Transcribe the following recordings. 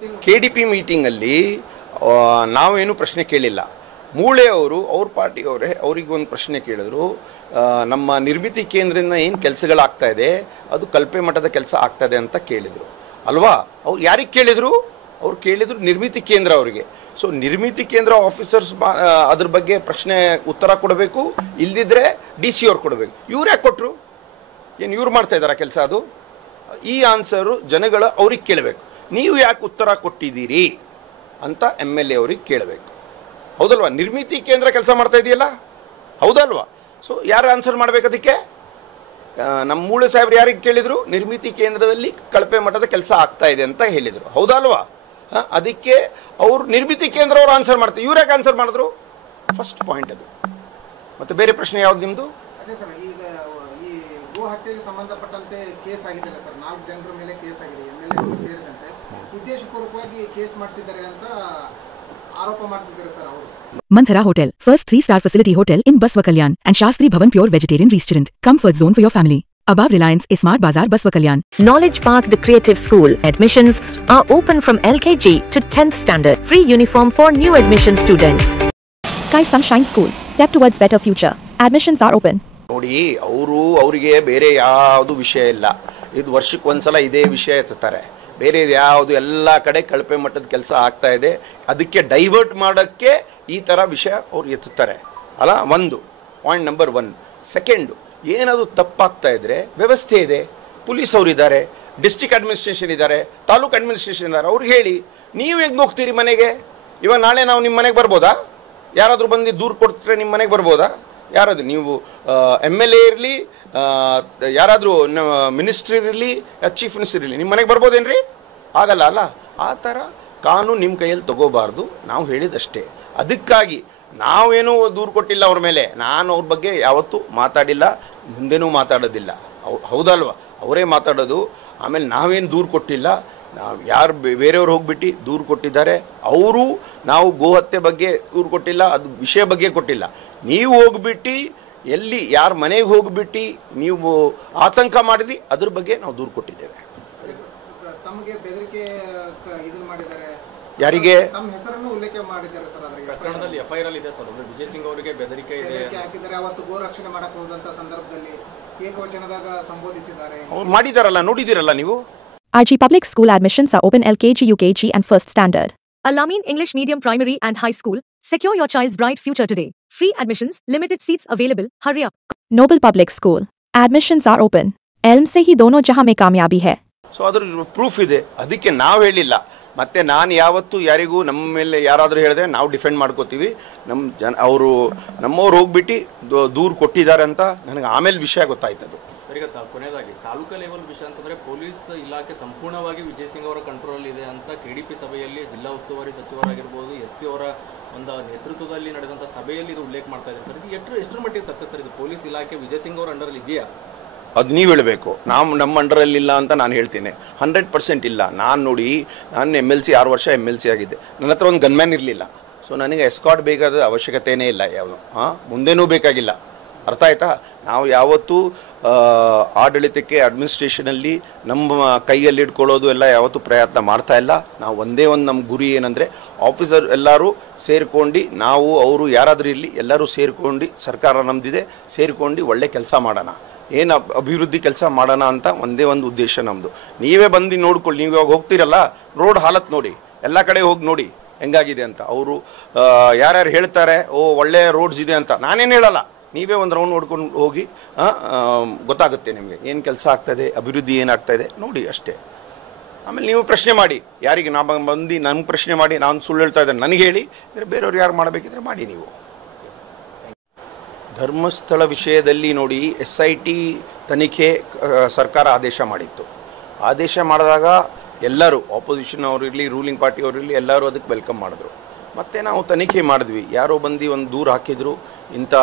KDP ಮೀಟಿಂಗಲ್ಲಿ ನಾವೇನು ಪ್ರಶ್ನೆ ಕೇಳಿಲ್ಲ. ಮೂಳೆ ಅವರು ಅವ್ರ ಪಾರ್ಟಿಯವರೇ ಅವರಿಗೆ ಒಂದು ಪ್ರಶ್ನೆ ಕೇಳಿದ್ರು. ನಮ್ಮ ನಿರ್ಮಿತಿ ಕೇಂದ್ರದಿಂದ ಏನು ಕೆಲಸಗಳಾಗ್ತಾ ಇದೆ ಅದು ಕಳಪೆ ಮಟ್ಟದ ಕೆಲಸ ಆಗ್ತಾ ಇದೆ ಅಂತ ಕೇಳಿದರು ಅಲ್ವಾ? ಅವ್ರು ಯಾರಿಗೆ ಕೇಳಿದರು? ಅವ್ರು ಕೇಳಿದ್ರು ನಿರ್ಮಿತಿ ಕೇಂದ್ರ ಅವರಿಗೆ. ಸೊ ನಿರ್ಮಿತಿ ಕೇಂದ್ರ ಆಫೀಸರ್ಸ್ ಅದ್ರ ಬಗ್ಗೆ ಪ್ರಶ್ನೆ ಉತ್ತರ ಕೊಡಬೇಕು, ಇಲ್ದಿದ್ರೆ DC ಅವ್ರು ಕೊಡಬೇಕು. ಇವ್ರು ಯಾಕೆ ಕೊಟ್ಟರು? ಏನು ಇವ್ರು ಮಾಡ್ತಾ ಇದ್ದಾರಾ ಕೆಲಸ? ಅದು ಈ ಆನ್ಸರು ಜನಗಳ ಅವ್ರಿಗೆ ಕೇಳಬೇಕು. ನೀವು ಯಾಕೆ ಉತ್ತರ ಕೊಟ್ಟಿದ್ದೀರಿ ಅಂತ MLA ಅವ್ರಿಗೆ ಕೇಳಬೇಕು, ಹೌದಲ್ವಾ? ನಿರ್ಮಿತಿ ಕೇಂದ್ರ ಕೆಲಸ ಮಾಡ್ತಾ ಇದೆಯಲ್ಲ, ಹೌದಲ್ವಾ? ಸೊ ಯಾರು ಆನ್ಸರ್ ಮಾಡಬೇಕು ಅದಕ್ಕೆ? ನಮ್ಮ ಮೂಳೆ ಸಾಹೇಬ್ರು ಯಾರಿಗೆ ಕೇಳಿದರು? ನಿರ್ಮಿತಿ ಕೇಂದ್ರದಲ್ಲಿ ಕಳಪೆ ಮಟ್ಟದ ಕೆಲಸ ಆಗ್ತಾ ಇದೆ ಅಂತ ಹೇಳಿದರು, ಹೌದಲ್ವಾ? ಅದಕ್ಕೆ ಅವರು ನಿರ್ಮಿತಿ ಕೇಂದ್ರ ಅವರು ಆನ್ಸರ್ ಮಾಡ್ತಾರೆ. ಇವ್ರು ಯಾಕೆ ಆನ್ಸರ್ ಮಾಡಿದ್ರು? ಫಸ್ಟ್ ಪಾಯಿಂಟ್ ಅದು. ಮತ್ತೆ ಬೇರೆ ಪ್ರಶ್ನೆ ಯಾವ್ದು ನಿಮ್ಮದು? ಈಗ ಈ ಗೋ ಹತ್ಯೆಗೆ ಸಂಬಂಧಪಟ್ಟಂತೆ ಕೇಸ್ ಆಗಿದೆ ಸರ್, 4 ಜನರ ಮೇಲೆ ಕೇಸ್ ಆಗಿದೆ, MLA ಸೇರಿದಂತೆ ಉದ್ದೇಶಪೂರ್ವಕವಾಗಿ ಕೇಸ್ ಮಾಡ್ತಿದ್ದಾರೆ ಅಂತ ಆರೋಪ ಮಾಡ್ತಿದ್ದಾರೆ ಸರ್ ಅವರು. Manthara Hotel, first 3-star facility hotel in Baswa Kalyan and Shastri Bhavan Pure Vegetarian Restaurant. Comfort zone for your family. Above Reliance Smart Bazaar, Baswa Kalyan. Knowledge Park, the Creative School. Admissions are open from LKG to 10th standard. Free uniform for new admission students. Sky Sunshine School, step towards better future. Admissions are open. ನೋಡಿ, ಅವರಿಗೆ ಬೇರೆ ಯಾವುದು ವಿಷಯ ಇಲ್ಲ. ಇದು ವರ್ಷಕ್ಕೆ ಒಂದ್ಸಲ ಇದೇ ವಿಷಯ ಎತ್ತಾರೆ. ಬೇರೆ ಯಾವುದು ಎಲ್ಲ ಕಡೆ ಕಳಪೆ ಮಟ್ಟದ ಕೆಲಸ ಆಗ್ತಾ ಇದೆ, ಅದಕ್ಕೆ ಡೈವರ್ಟ್ ಮಾಡೋಕ್ಕೆ ಈ ಥರ ವಿಷಯ ಅವ್ರು ಎತ್ತುತ್ತಾರೆ ಅಲ್ಲ. ಒಂದು ಪಾಯಿಂಟ್ ನಂಬರ್ 1. ಸೆಕೆಂಡು, ಏನದು ತಪ್ಪಾಗ್ತಾ ಇದ್ದರೆ ವ್ಯವಸ್ಥೆ ಇದೆ, ಪೊಲೀಸ್ ಅವರು ಇದ್ದಾರೆ, ಡಿಸ್ಟ್ರಿಕ್ಟ್ ಅಡ್ಮಿನಿಸ್ಟ್ರೇಷನ್ ಇದ್ದಾರೆ, ತಾಲೂಕು ಅಡ್ಮಿನಿಸ್ಟ್ರೇಷನ್ ಇದ್ದಾರೆ. ಅವ್ರಿಗೆ ಹೇಳಿ, ನೀವು ಹೆಂಗೆ ಹೋಗ್ತೀರಿ ಮನೆಗೆ? ಇವಾಗ ನಾಳೆ ನಾವು ನಿಮ್ಮ ಮನೆಗೆ ಬರ್ಬೋದಾ? ಯಾರಾದರೂ ಬಂದು ದೂರು ಕೊಡ್ತಾರೆ ನಿಮ್ಮ ಮನೆಗೆ ಬರ್ಬೋದಾ? ಯಾರಾದರೂ ನೀವು MLA ಇರಲಿ, ಯಾರಾದರೂ ಮಿನಿಸ್ಟ್ರಿ ಇರಲಿ, ಚೀಫ್ ಮಿನಿಸ್ಟರ್ ಇರಲಿ, ನಿಮ್ಮ ಮನೆಗೆ ಬರ್ಬೋದೇನ್ರಿ? ಆಗಲ್ಲ ಅಲ್ಲ. ಆ ಥರ ಕಾನೂನು ನಿಮ್ಮ ಕೈಯಲ್ಲಿ ತಗೋಬಾರ್ದು, ನಾವು ಹೇಳಿದಷ್ಟೇ. ಅದಕ್ಕಾಗಿ ನಾವೇನೂ ದೂರು ಕೊಟ್ಟಿಲ್ಲ ಅವ್ರ ಮೇಲೆ, ನಾನು ಅವ್ರ ಬಗ್ಗೆ ಯಾವತ್ತೂ ಮಾತಾಡಿಲ್ಲ, ಮುಂದೆನೂ ಮಾತಾಡೋದಿಲ್ಲ, ಹೌದಲ್ವ? ಅವರೇ ಮಾತಾಡೋದು. ಆಮೇಲೆ ನಾವೇನು ದೂರು ಕೊಟ್ಟಿಲ್ಲ, ನಾವು ಯಾರು ಬೇರೆಯವ್ರು ಹೋಗ್ಬಿಟ್ಟು ದೂರು ಕೊಟ್ಟಿದ್ದಾರೆ, ಅವರು ನಾವು ಗೋಹತ್ಯೆ ಬಗ್ಗೆ ದೂರು ಕೊಟ್ಟಿಲ್ಲ, ಅದು ವಿಷಯ ಬಗ್ಗೆ ಕೊಟ್ಟಿಲ್ಲ. ನೀವು ಹೋಗ್ಬಿಟ್ಟು ಎಲ್ಲಿ ಯಾರ ಮನೆಗೆ ಹೋಗ್ಬಿಟ್ಟು ನೀವು ಆತಂಕ ಮಾಡಿದ್ರಿ, ಅದ್ರ ಬಗ್ಗೆ ನಾವು ದೂರು ಕೊಟ್ಟಿದ್ದೇವೆ. ತಮಗೆ ಬೆದರಿಕೆ ಇದನ್ನ ಮಾಡಿದ್ದಾರೆ, ಯಾರಿಗೆ? ತಮ್ಮ ಹೆಸರನ್ನು ಉಲ್ಲೇಖ ಮಾಡಿದ್ದಾರೆ ಸರ್. ಅದರ ಪ್ರಕರಣದಲ್ಲಿ FIR ಅಲ್ಲಿ ಇದೆ ಸರ್, ವಿಜಯ್ ಸಿಂಗ್ ಅವರಿಗೆ ಬೆದರಿಕೆ ಇದೆ ಹಾಕಿದ್ದಾರೆ. ಅವತ್ತು ಗೋ ರಕ್ಷಣೆ ಮಾಡಕ್ಕೆ ಹೋದಂತ ಸಂದರ್ಭದಲ್ಲಿ ಏಕವಚನದಾಗ ಸಂಬೋಧಿಸಿದ್ದಾರೆ. ಅವ್ರು ಮಾಡಿದಾರಲ್ಲ, ನೋಡಿದಿರಲ್ಲ ನೀವು. RG Public School admissions are open LKG, UKG and 1st standard. Al-Amin English Medium Primary and High School. Secure your child's bright future today. Free admissions, limited seats available. Hurry up. Noble Public School. Admissions are open. Elm se hi dono jahan mein kamyabi hai. So ಅದ್ರ proof ಇದೆ, ಅದಕ್ಕೆ ನಾವು ಹೇಳಿಲ್ಲ. ಮತ್ತು ನಾನು ಯಾವತ್ತೂ ಯಾರಿಗೂ ನಮ್ಮ ಮೇಲೆ ಯಾರಾದರೂ ಹೇಳಿದ್ರೆ ನಾವು ಡಿಫೆಂಡ್ ಮಾಡ್ಕೋತೀವಿ. ನಮ್ಮ ನಮ್ಮವ್ರು ಹೋಗ್ಬಿಟ್ಟು ದೂರು ಕೊಟ್ಟಿದ್ದಾರೆ ಅಂತ ನನಗೆ ಆಮೇಲೆ ವಿಷಯ ಗೊತ್ತಾಯ್ತದು. ಸರಿ, ಕೊನೆಯದಾಗಿ ತಾಲೂಕಾ ಲೆವೆಲ್ ವಿಷಯ ಅಂತಂದರೆ ಪೊಲೀಸ್ ಇಲಾಖೆ ಸಂಪೂರ್ಣವಾಗಿ ವಿಜಯ್ ಸಿಂಗ್ ಅವರ ಕಂಟ್ರೋಲ್ ಇದೆ ಅಂತ KDP ಸಭೆಯಲ್ಲಿ ಜಿಲ್ಲಾ ಉಸ್ತುವಾರಿ ಸಚಿವರಾಗಿರ್ಬೋದು, SP ಅವರ ಒಂದು ನೇತೃತ್ವದಲ್ಲಿ ನಡೆದಂಥ ಸಭೆಯಲ್ಲಿ ಇದು ಉಲ್ಲೇಖ ಮಾಡ್ತಾ ಇದೆ ಸರ್. ಇದು ಎಷ್ಟರ ಮಟ್ಟಿಗೆ ಸತ್ಯ ಸರ್? ಇದು ಪೊಲೀಸ್ ಇಲಾಖೆ ವಿಜಯ್ ಸಿಂಗ್ ಅವರ ಅಂಡರಲ್ಲಿ ಇದೆಯಾ? ಅದು ನೀವು ಹೇಳಬೇಕು. ನಮ್ಮ ಅಂಡರಲ್ಲಿಲ್ಲ ಅಂತ ನಾನು ಹೇಳ್ತೀನಿ. 100% ಇಲ್ಲ. ನಾನು ನೋಡಿ, ನಾನು MLC 6 ವರ್ಷ MLC ಆಗಿದ್ದೆ. ನನ್ನ ಹತ್ರ ಒಂದು ಗನ್ಮ್ಯಾನ್ ಇರಲಿಲ್ಲ. ಸೊ ನನಗೆ ಎಸ್ಕಾಟ್ ಬೇಕಾದ ಅವಶ್ಯಕತೆಯೇ ಇಲ್ಲ, ಯಾವುದು ಮುಂದೇನೂ ಬೇಕಾಗಿಲ್ಲ. ಅರ್ಥ ಆಯ್ತಾ? ನಾವು ಯಾವತ್ತೂ ಆಡಳಿತಕ್ಕೆ ಅಡ್ಮಿನಿಸ್ಟ್ರೇಷನಲ್ಲಿ ನಮ್ಮ ಕೈಯಲ್ಲಿ ಇಟ್ಕೊಳ್ಳೋದು ಎಲ್ಲ ಯಾವತ್ತೂ ಪ್ರಯತ್ನ ಮಾಡ್ತಾ ಇಲ್ಲ. ನಾವು ಒಂದೇ ಒಂದು ನಮ್ಮ ಗುರಿ ಏನಂದರೆ, ಆಫೀಸರ್ ಎಲ್ಲರೂ ಸೇರಿಕೊಂಡು, ನಾವು ಅವರು ಯಾರಾದರೂ ಇರಲಿ, ಎಲ್ಲರೂ ಸೇರಿಕೊಂಡು, ಸರ್ಕಾರ ನಮ್ಮದಿದೆ, ಸೇರಿಕೊಂಡು ಒಳ್ಳೆ ಕೆಲಸ ಮಾಡೋಣ, ಏನು ಅಭಿವೃದ್ಧಿ ಕೆಲಸ ಮಾಡೋಣ ಅಂತ ಒಂದೇ ಒಂದು ಉದ್ದೇಶ ನಮ್ಮದು. ನೀವೇ ಬಂದು ನೋಡ್ಕೊಳ್ಳಿ. ನೀವು ಇವಾಗ ಹೋಗ್ತೀರಲ್ಲ, ರೋಡ್ ಹಾಲತ್ ನೋಡಿ, ಎಲ್ಲ ಕಡೆ ಹೋಗಿ ನೋಡಿ ಹೆಂಗಾಗಿದೆ ಅಂತ. ಅವರು ಯಾರ್ಯಾರು ಹೇಳ್ತಾರೆ ಒಳ್ಳೆ ರೋಡ್ಸ್ ಇದೆ ಅಂತ, ನಾನೇನು ಹೇಳಲ್ಲ. ನೀವೇ ಒಂದು ರೌಂಡ್ ನೋಡ್ಕೊಂಡು ಹೋಗಿ, ಗೊತ್ತಾಗುತ್ತೆ ನಿಮಗೆ ಏನು ಕೆಲಸ ಆಗ್ತಾಯಿದೆ, ಅಭಿವೃದ್ಧಿ ಏನಾಗ್ತಾಯಿದೆ ನೋಡಿ ಅಷ್ಟೇ. ಆಮೇಲೆ ನೀವು ಪ್ರಶ್ನೆ ಮಾಡಿ, ಯಾರಿಗೆ ನಾ ಬಂದು ನಮ್ಗೆ ಪ್ರಶ್ನೆ ಮಾಡಿ, ನಾನು ಸುಳ್ಳು ಹೇಳ್ತಾ ಇದ್ದೇನೆ ನನಗೆ ಹೇಳಿ, ಬೇರೆಯವ್ರು ಯಾರು ಮಾಡಬೇಕಿದ್ರೆ ಮಾಡಿ. ನೀವು ಧರ್ಮಸ್ಥಳ ವಿಷಯದಲ್ಲಿ ನೋಡಿ, SIT ತನಿಖೆ ಸರ್ಕಾರ ಆದೇಶ ಮಾಡಿತ್ತು. ಆದೇಶ ಮಾಡಿದಾಗ ಎಲ್ಲರೂ, ಆಪೋಸಿಷನ್ ಅವರಿರಲಿ, ರೂಲಿಂಗ್ ಪಾರ್ಟಿ ಅವರಿರಲಿ, ಎಲ್ಲರೂ ಅದಕ್ಕೆ ವೆಲ್ಕಮ್ ಮಾಡಿದ್ರು. ಮತ್ತು ನಾವು ತನಿಖೆ ಮಾಡಿದ್ವಿ. ಯಾರೋ ಬಂದು ಒಂದು ದೂರು ಹಾಕಿದ್ರು, ಇಂಥ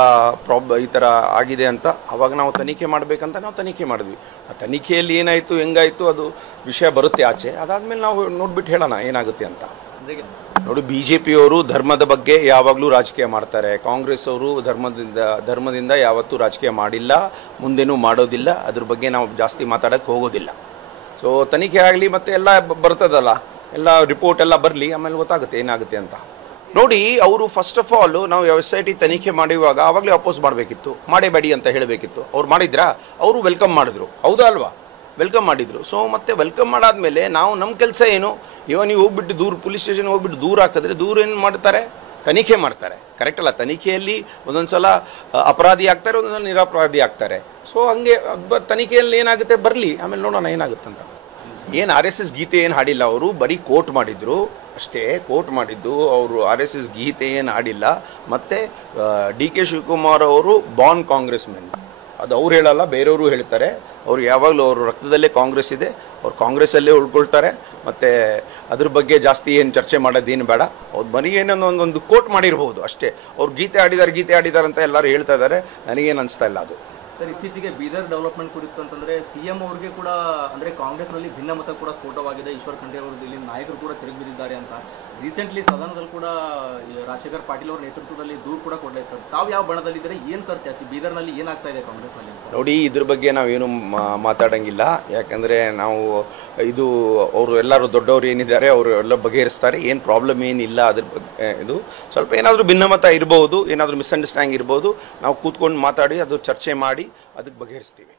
ಈ ಥರ ಆಗಿದೆ ಅಂತ. ಆವಾಗ ನಾವು ತನಿಖೆ ಮಾಡಬೇಕಂತ ನಾವು ತನಿಖೆ ಮಾಡಿದ್ವಿ. ಆ ತನಿಖೆಯಲ್ಲಿ ಏನಾಯಿತು, ಹೆಂಗಾಯಿತು, ಅದು ವಿಷಯ ಬರುತ್ತೆ ಆಚೆ. ಅದಾದಮೇಲೆ ನಾವು ನೋಡ್ಬಿಟ್ಟು ಹೇಳೋಣ ಏನಾಗುತ್ತೆ ಅಂತ. ನೋಡಿ, BJP ಅವರು ಧರ್ಮದ ಬಗ್ಗೆ ಯಾವಾಗಲೂ ರಾಜಕೀಯ ಮಾಡ್ತಾರೆ. ಕಾಂಗ್ರೆಸ್ ಅವರು ಧರ್ಮದಿಂದ ಯಾವತ್ತೂ ರಾಜಕೀಯ ಮಾಡಿಲ್ಲ, ಮುಂದೇನೂ ಮಾಡೋದಿಲ್ಲ. ಅದ್ರ ಬಗ್ಗೆ ನಾವು ಜಾಸ್ತಿ ಮಾತಾಡೋಕ್ಕೆ ಹೋಗೋದಿಲ್ಲ. ಸೊ ತನಿಖೆ ಆಗಲಿ, ಮತ್ತು ಎಲ್ಲ ಬರ್ತದಲ್ಲ, ಎಲ್ಲ ರಿಪೋರ್ಟ್ ಎಲ್ಲ ಬರಲಿ, ಆಮೇಲೆ ಗೊತ್ತಾಗುತ್ತೆ ಏನಾಗುತ್ತೆ ಅಂತ. ನೋಡಿ, ಅವರು ಫಸ್ಟ್ ಆಫ್ ಆಲ್ ನಾವು SIT ತನಿಖೆ ಮಾಡುವಾಗ ಆವಾಗಲೇ ಅಪೋಸ್ ಮಾಡಬೇಕಿತ್ತು, ಮಾಡೇಬೇಡಿ ಅಂತ ಹೇಳಬೇಕಿತ್ತು. ಅವ್ರು ಮಾಡಿದ್ರಾ? ಅವರು ವೆಲ್ಕಮ್ ಮಾಡಿದ್ರು, ಹೌದಾ ಅಲ್ವಾ? ವೆಲ್ಕಮ್ ಮಾಡಿದ್ರು. ಸೊ ಮತ್ತೆ ವೆಲ್ಕಮ್ ಮಾಡಾದ್ಮೇಲೆ ನಾವು ನಮ್ಮ ಕೆಲಸ ಏನು? ನೀವು ಹೋಗ್ಬಿಟ್ಟು ದೂರ ಪೊಲೀಸ್ ಸ್ಟೇಷನ್ ಹೋಗ್ಬಿಟ್ಟು ದೂರ ಹಾಕಿದ್ರೆ ದೂರ ಏನು ಮಾಡ್ತಾರೆ? ತನಿಖೆ ಮಾಡ್ತಾರೆ. ಕರೆಕ್ಟ್ ಅಲ್ಲ? ತನಿಖೆಯಲ್ಲಿ ಒಂದೊಂದು ಸಲ ಅಪರಾಧಿ ಆಗ್ತಾರೆ, ಒಂದೊಂದು ಸಲ ನಿರಪರಾಧಿ ಆಗ್ತಾರೆ. ಸೊ ಹಂಗೆ ತನಿಖೆಯಲ್ಲಿ ಏನಾಗುತ್ತೆ ಬರಲಿ, ಆಮೇಲೆ ನೋಡೋಣ ಏನಾಗುತ್ತೆ ಅಂತ. ಏನು RSS ಗೀತೆ ಏನು ಹಾಡಿಲ್ಲ, ಅವರು ಬರೀ ಕೋಟ್ ಮಾಡಿದ್ರು ಅಷ್ಟೇ. ಕೋಟ್ ಮಾಡಿದ್ದು ಅವರು RSS ಗೀತೆ ಏನು ಹಾಡಿಲ್ಲ. ಮತ್ತು DK ಶಿವಕುಮಾರ್ ಅವರು ಬಾರ್ನ್ ಕಾಂಗ್ರೆಸ್ ಮೆನ್, ಅದು ಅವ್ರು ಹೇಳಲ್ಲ, ಬೇರೆಯವರು ಹೇಳ್ತಾರೆ. ಅವ್ರು ಯಾವಾಗಲೂ ಅವ್ರ ರಕ್ತದಲ್ಲೇ ಕಾಂಗ್ರೆಸ್ ಇದೆ, ಅವ್ರು ಕಾಂಗ್ರೆಸ್ಸಲ್ಲೇ ಉಳ್ಕೊಳ್ತಾರೆ. ಮತ್ತು ಅದ್ರ ಬಗ್ಗೆ ಜಾಸ್ತಿ ಏನು ಚರ್ಚೆ ಮಾಡೋದೇನು ಬೇಡ. ಅವ್ರು ಬರೀ ಏನೊಂದೊಂದು ಕೋಟ್ ಮಾಡಿರ್ಬೋದು ಅಷ್ಟೇ. ಅವ್ರು ಗೀತೆ ಆಡಿದ್ದಾರೆ ಅಂತ ಎಲ್ಲರೂ ಹೇಳ್ತಾ ಇದ್ದಾರೆ. ನನಗೇನು ಅನಿಸ್ತಾ ಇಲ್ಲ ಅದು. ಸರ್, ಇತ್ತೀಚೆಗೆ ಬೀದರ್ ಡೆವಲಪ್ಮೆಂಟ್ ಕುರಿತು ಅಂತಂದರೆ CM ಅವ್ರಿಗೆ ಕೂಡ ಅಂದರೆ ಕಾಂಗ್ರೆಸ್ನಲ್ಲಿ ಭಿನ್ನಮತ ಕೂಡ ಸ್ಫೋಟವಾಗಿದೆ. ಈಶ್ವರ್ ಖಂಡ್ರೆ ಅವರು ಇಲ್ಲಿ ನಾಯಕರು ಕೂಡ ತಿರುಗಿಬಿದ್ದಿದ್ದಾರೆ ಅಂತ ರೀಸೆಂಟ್ಲಿ ಸದನದಲ್ಲಿ ಕೂಡ ರಾಜಶೇಖರ್ ಪಾಟೀಲ್ ಅವರ ನೇತೃತ್ವದಲ್ಲಿ ದೂರು ಕೂಡ ಕೊಡಲಾಯಿತು. ಸರ್, ತಾವು ಯಾವ ಬಣದಲ್ಲಿದ್ದರೆ ಏನು ಸರ್ ಚರ್ಚೆ ಬೀದರ್ನಲ್ಲಿ ಏನಾಗ್ತಾ ಇದೆ ಕಾಂಗ್ರೆಸ್ನಲ್ಲಿ? ನೋಡಿ, ಇದ್ರ ಬಗ್ಗೆ ನಾವೇನು ಮಾತಾಡೋಂಗಿಲ್ಲ. ಯಾಕಂದರೆ ನಾವು ಇದು ಅವರು ಎಲ್ಲರೂ ದೊಡ್ಡವರು ಏನಿದ್ದಾರೆ ಅವರು ಎಲ್ಲ ಬಗೆಹರಿಸ್ತಾರೆ. ಏನು ಪ್ರಾಬ್ಲಮ್ ಏನಿಲ್ಲ ಅದ್ರ ಬಗ್ಗೆ. ಇದು ಸ್ವಲ್ಪ ಏನಾದರೂ ಭಿನ್ನಮತ ಇರ್ಬೋದು, ಏನಾದರೂ ಮಿಸ್ಅಂಡರ್ಸ್ಟ್ಯಾಂಡಿಂಗ್ ಇರ್ಬೋದು. ನಾವು ಕೂತ್ಕೊಂಡು ಮಾತಾಡಿ ಅದು ಚರ್ಚೆ ಮಾಡಿ ಅದಕ್ಕೆ ಬಗೆಹರಿಸ್ತೀವಿ.